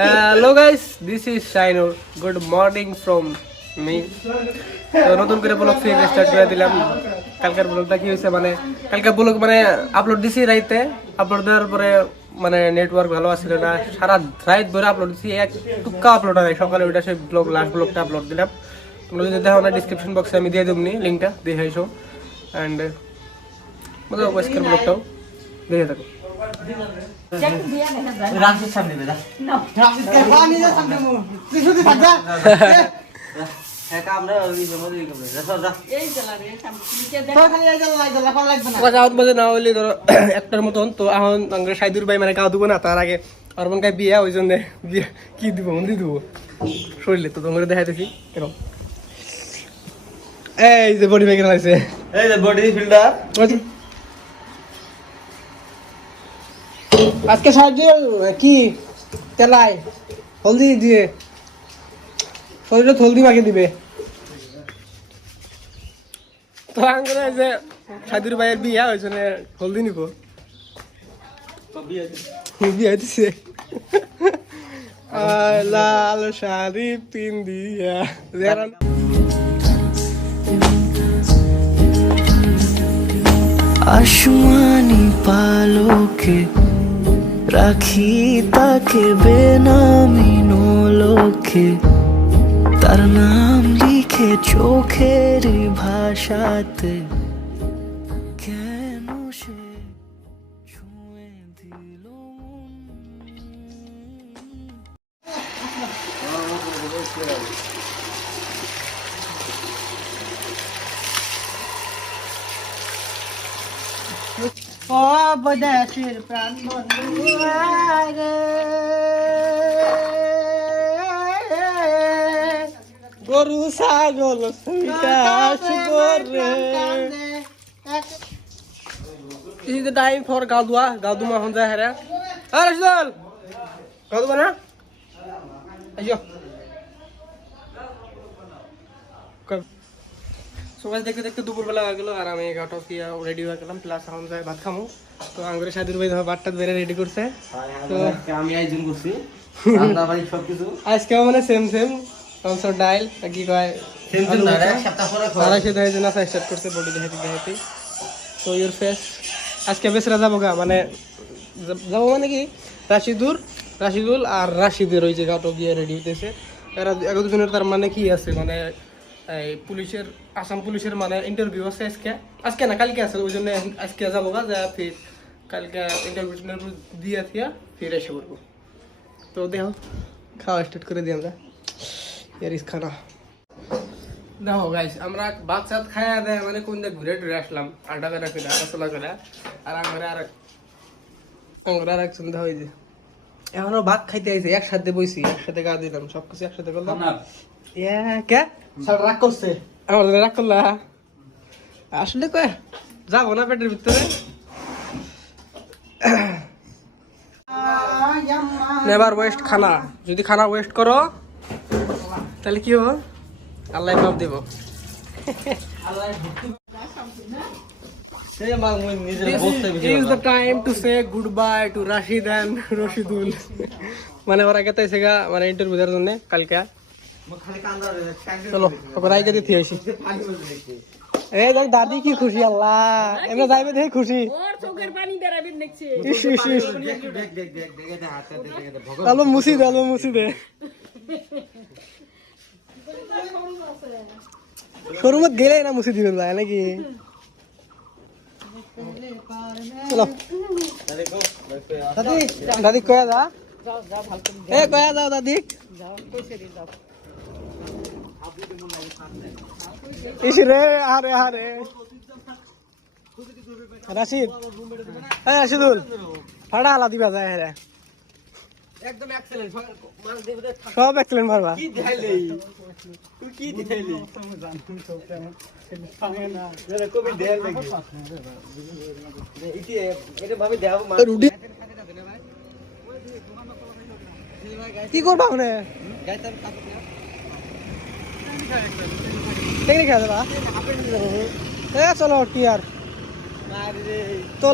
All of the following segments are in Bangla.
Hello guys, this is Shainur. Good morning from me. তো নতুন করে ব্লগ ফিরে স্টার্ট করে দিলাম। কালকের ব্লগটা কি হয়েছে, মানে কালকে ব্লগ মানে আপলোড দিছি রাইতে। আপলোড দেওয়ার পরে মানে নেটওয়ার্ক ভালো আসছিল না, সারা রাত ধরে আপলোড দিছি, এক টুক্কা আপলোড হয়। সকালে ওইটা সেই ব্লগ লাস্ট ব্লগটা আপলোড দিলাম। তোমরা যদি দেখো না, ডিসক্রিপশন বক্সে আমি দিয়ে দেবনি লিঙ্কটা, দেখে এসো। অ্যান্ড মজা পরিষ্কার ব্লগটাও দেখে থাকো। রাশিদ সামনে বেদা রাশিদ কে পানি যা সামনে মু তুই শুধু থাকবা হ্যাঁ আমরা ওই জমা দিই কবে যা যা এই জ্বালা রে সামনে নিচে দেখ তো খালি এই জ্বালা লাগবে লাগবে না কথা আউট বাজে না হইলে ধরো একটার মতন। তো এখন আমরা সাইদুর ভাই মানে কাউ দিব না, তার আগে অর্পণ কাই বিয়া, ওই জন্য বিয়ে কি দিব মন্দির দিব শরীরে। তো তোমরা দেখাইতেছি এরকম। এই যে বডি মেকার আছে, এই যে বডি ফিল্ডার আজকে সাহায্য কি তেলাই হলদি দিয়ে শরীরে হলদি মাখিয়ে দিবে। তো আঙ্গুরে যে সাইদুর ভাইয়ের বিয়া, ওই জন্য হলদি নিব। বিয়ে হইতেছে লাল শাড়ি পিন্দিয়া আসমানি পালকে রাখি তাকে বেনামি নোলকে, তার নাম লিখে চোখের ভাষাতে কেন সে ছুঁয়ে দিল ও বদাসির প্রাণ বন্ধু রে গরু ছাগল টাইম ফর গাদুয়া গাদুমা হন যায় হ্যাঁ। হ্যাঁ রাশিদুল গাদুবা না আইয়ো সবাই দেখতে দেখতে দুপুরবেলা হয়ে গেল, আর আমি গাটো কি রেডি হয়ে গেলাম, প্লাস এখন যাই ভাত খামো। তো আঙ্গুরে সাইদুর ভাই ভাতটা বেড়ে রেডি করছে। তো আমি আয়োজন করছি রান্না বাড়ি সবকিছু আজকেও মানে সেম সেম অলসো ডাইল কি কয় সেম সেম না রে সপ্তাহ পরে সারা সে দেয় না স্টার্ট করছে বডি দেখাইতে দেখাইতে। তো ইউর ফেস আজকে বেসরা যাবো গা, মানে যাবো মানে কি রাশিদুল আর রাশিদের ওই যে গাটো গিয়ে রেডি হইতেছে। এরা এক দুজনের তার মানে কি আছে, মানে এই পুলিশের আসাম পুলিশের মানে ইন্টারভিউ আছে আজকে না কালকে আছে, ওই জন্য আজকে যাবো গা, যা ফির কালকে ইন্টারভিউ দিয়ে থিয়া ফির এসে পড়বো। তো দেখো খাওয়া স্টার্ট করে দিই আমরা ইয়ারিস খানা। দেখো গাইস, আমরা ভাত সাত খাইয়া দেয় মানে কোন দিকে ঘুরে টুরে আসলাম, আড্ডা করে ফিরে আড্ডা চলা করে। আর আমরা আর এক সন্ধ্যা হয়ে যে এখনো ভাত খাইতে আইছে, একসাথে বইছি, একসাথে গা দিলাম, সবকিছু একসাথে করলাম। কে রাগ করছে আমার রাগ করলা আসলে কয় যাবো না পেটের ভিতরে। নেভার ওয়েস্ট খানা, যদি খানা ওয়েস্ট করো তাহলে কি হবো, আল্লাহ পাপ দেব। This is the time to say goodbye to Rashid and Rashidul. মানে ওরা গেতে এসে গা মানে ইন্টারভিউ দেওয়ার জন্য কালকে। চলো ওকে রাইকে দিতে আসি। এই দেখ দাদি কি খুশি, আল্লাহ এমনি যাইবে দেখে খুশি। আলো মুছি দে শোরুমত গেলে না মুছি দিবেন ভাই নাকি। চলো দাদি কয়া যা, এ কয়া যাও দাদি। ইসরে আরে আরে রাশিদ, এই রাশিদুল ফাড়া আলা দিবা যায় রে, একদম এক্সেলেন্ট সব এক্সেলেন্ট মারবা। কি দিলাইলি তুই কি দিলাইলি না কবি দেন লাগি এটা ভাবে দেব রুডি কি করবা মানে গাইতাম কাপড় টেকনিক আছে না এ চলো কি আর তো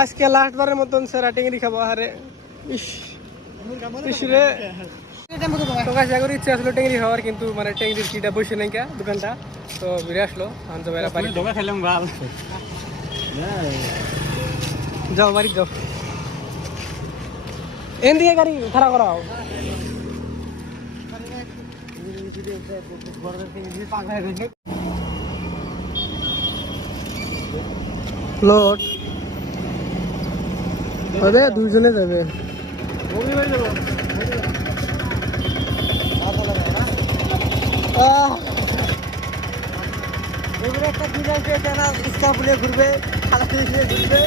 আজকে লাস্ট বারের মতন সেরা টেঙ্গি খাবো। আরে ইস ত্রিশুরে তো কাছে করে ইচ্ছে আসলো টেংরি খাওয়ার, কিন্তু মানে টেংরির কিটা বসে নাই কা দোকানটা, তো ঘুরে আসলো আনতে বাইরে বাড়ি খেলাম গাল যাও বাড়ি যাও, এন দিকে গাড়ি খারাপ করাও। লোড ওদের দুজনে যাবে। একটা দিন আসবে না ইস্কা ফুলে ঘুরবে খালা ঘুরবে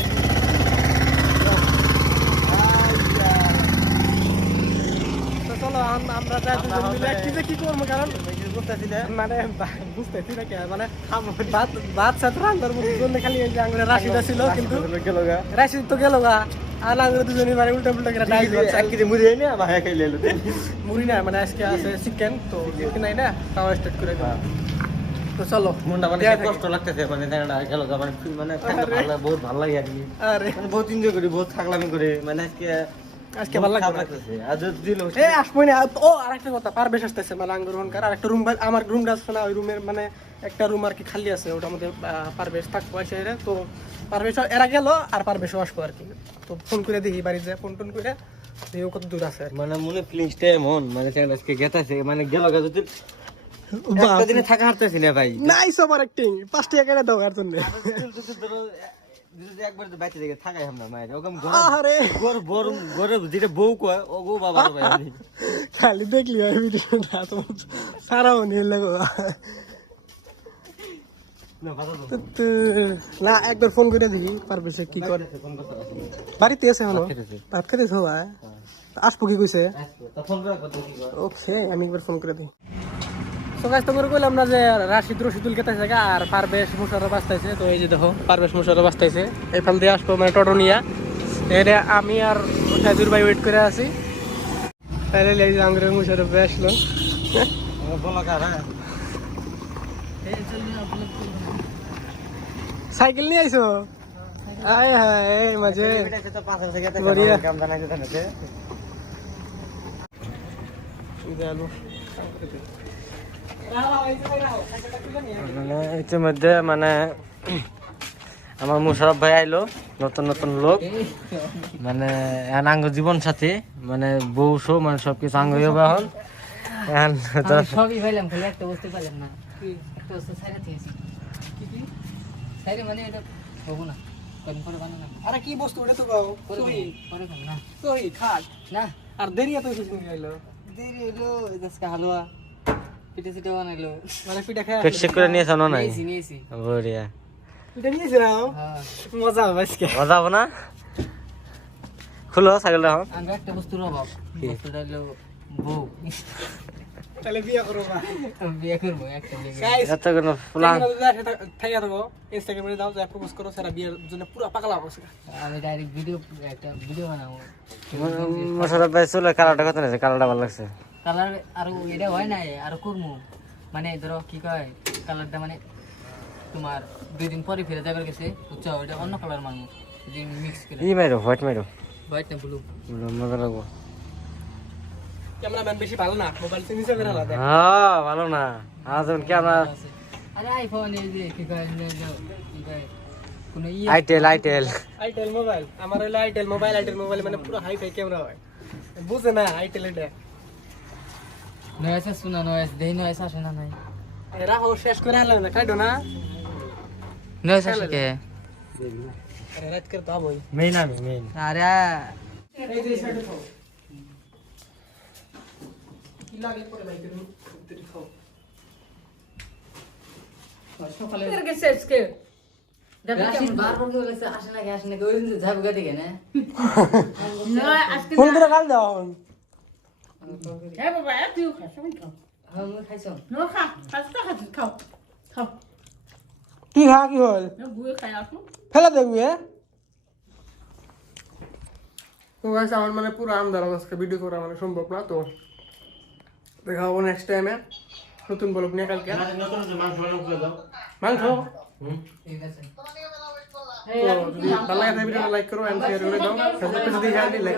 তো চলো আমরা যাই দুজন মিলে কি যে কি করবো, কারণ মানে বুঝতেছি না কে মানে ভাত সাথ রান্নার জন্য খালি এই যে আঙুরে রাশিদা ছিল, কিন্তু রাশিদ তো গেল গা, আর আঙুরে দুজনই মানে উল্টা পুল্টা করে ডাল মুড়ি না, মানে আজকে আছে চিকেন, তো চিকেন নাই না খাওয়া স্টার্ট করে দেবো। তো চলো মনটা মানে কষ্ট লাগতেছে, মানে গেল মানে বহুত ভালো লাগে আর কি, আরে মানে বহুত এনজয় করি, বহুত থাকলামি করে, মানে আজকে ভালো লাগতেছে। আর যদি দিল আসবো না। ও আরেকটা কথা, পারবেশ আসতেছে মানে আঙ্গুর হনকার আরেকটা রুম, আমার রুমটা আছে না, ওই রুমের মানে একটা রুম আর কি খালি আছে, ওটার মধ্যে পারবেশ থাকবো এসে, তো পারবেশ এরা গেল আর পারবেশও আসবো আর কি। তো ফোন করে দেখি বাড়ি যায়, ফোন টোন করে দেখি ও কত দূর আছে আর কি। মানে মনে ফিলিংসটা এমন, মানে আজকে গেতাছে, মানে গেল যদি একটা দিনে থাকা হারতেছি না ভাই। নাইস ওভার অ্যাক্টিং, 5 টাকা কেটে দাও আর জন্য। একবার তো বাইতে দেখে থাকাই আমরা মায়ের ওরকম আরে গরম যেটা বউ কয় ও গো বাবা ভাই খালি দেখলি ওই ভিডিওটা তো সারাও নিয়ে লাগো না, একবার ফোন করে দেখি পারবে সে কি করে। বাড়িতে এসে হলো ভাত খেতে সবাই আসবো কি কইছে, ওকে আমি একবার ফোন করে দিই। সকাল তো করে কইলাম না যে রাশিদ রশিদুল কেটে জায়গা আর পারবেশ মুশারফ বাস্তাইছে, তো এই যে দেখো পারবেশ মুশারফ বাস্তাইছে, এই ফাল দিয়ে আসবো মানে টোটো নিয়ে। এটা আমি আর সাজুর ভাই ওয়েট করে আছি, তাহলে এই যে আঙ্গুরের মুশারফ আসলো। সাইকেল নিয়ে আইছো? আয় হায় মাঝে বড়িয়া ইতিমধ্যে মানে আমার মুশারফ ভাই আইলো, নতুন নতুন লোক, মানে আঙ্গ জীবন সাথী, মানে বউ শো, মানে সবকিছু আঙ্গ এখন সবই পাইলাম, খালি একটা বস্তু পাইলাম না, একটা বস্তু সাইডে থেকেছি সাইডে, মানে এটা হবো না, পরে বানানো আরে কি বস্তু ওটা তো গাও সহি পরে না সহি খাট না, আর দেরি এত কিছু নিয়ে আইলো, দেরি হইলো, আজকে হালুয়া পিঠে সিটে বানাইলো, মানে পিঠা খায় পেট চেক করে নিয়েছ না নাই? নিয়েছি বড়িয়া, পিঠা নিয়েছিলাম, হ্যাঁ মজা হবে আজকে। মজা হবে না? খুলো সাইকেলটা এখন। আমরা একটা বস্তুর অভাব, বস্তুটা হলো বউ, তাহলে বিয়ে করো না, বিয়ে করবো একটা বিয়ে করবো। গাইস এত কোনো প্ল্যান থাইয়া দেবো ইনস্টাগ্রামে দাও, যা প্রপোজ করো সেটা বিয়ের জন্য পুরো পাগলা হচ্ছে। আমি ডাইরেক্ট একটা ভিডিও বানাবো, মুশারফ ভাই চুলের কালারটা কত নিয়েছে? কালারটা ভালো লাগছে। কালার আরো এটা হয় নাই, আরো করবো, মানে ধরো কি কয় কালারটা, মানে তোমার 2 দিন পরে ফিরে যাবার গেছে, বুঝছো, ওটা অন্য কালার মানবো, যদি মিক্স করে ই মাইরো, হোয়াইট মাইরো, হোয়াইট না ব্লু। মজা লাগবো। ক্যামেরাম্যান বেশি ভালো না, মোবাইল থেকে নিচে বের হলা দেখ। হ্যাঁ ভালো না, আজ কি আমরা আরে আইফোন এই যে কি কয় কি কয় কোন আইটেল আইটেল মোবাইল, আমার হলো আইটেল মোবাইল মানে পুরো হাই ফাই ক্যামেরা হয়, বুঝে না আইটেল এটা। নয়েস শোনা, নয়েস দেই, নয়েস আসে না নাই, রাখো শেষ করে হলো না, কাইডো না নয়েস আসে কে? আরে রাত করে তো আবই মেইন আমি মেইন। আরে এই যে সাইডে খাও কি লাগে পরে ভাই তুমি খাও সকালে রাশিদ বারবার করে বলেছে আসে না ওই দিন যাবো গাড়ি কেন ফোন করে কাল দাও। হ্যাঁ মুই খাইছো কি খা কি হল ফেলা দেখবি তো গাইস, আমার মানে পুরো আন্দার আজকে ভিডিও করা মানে সম্ভব না, তো দেখা হবো নেক্সট টাইমে নতুন ব্লগ নিয়ে কালকে। মাংস ঠিক আছে যদি ভালো লাগে ভিডিওটা লাইক করো এন্ড শেয়ার করে দাও ফেসবুক পেজে দেখে লাইক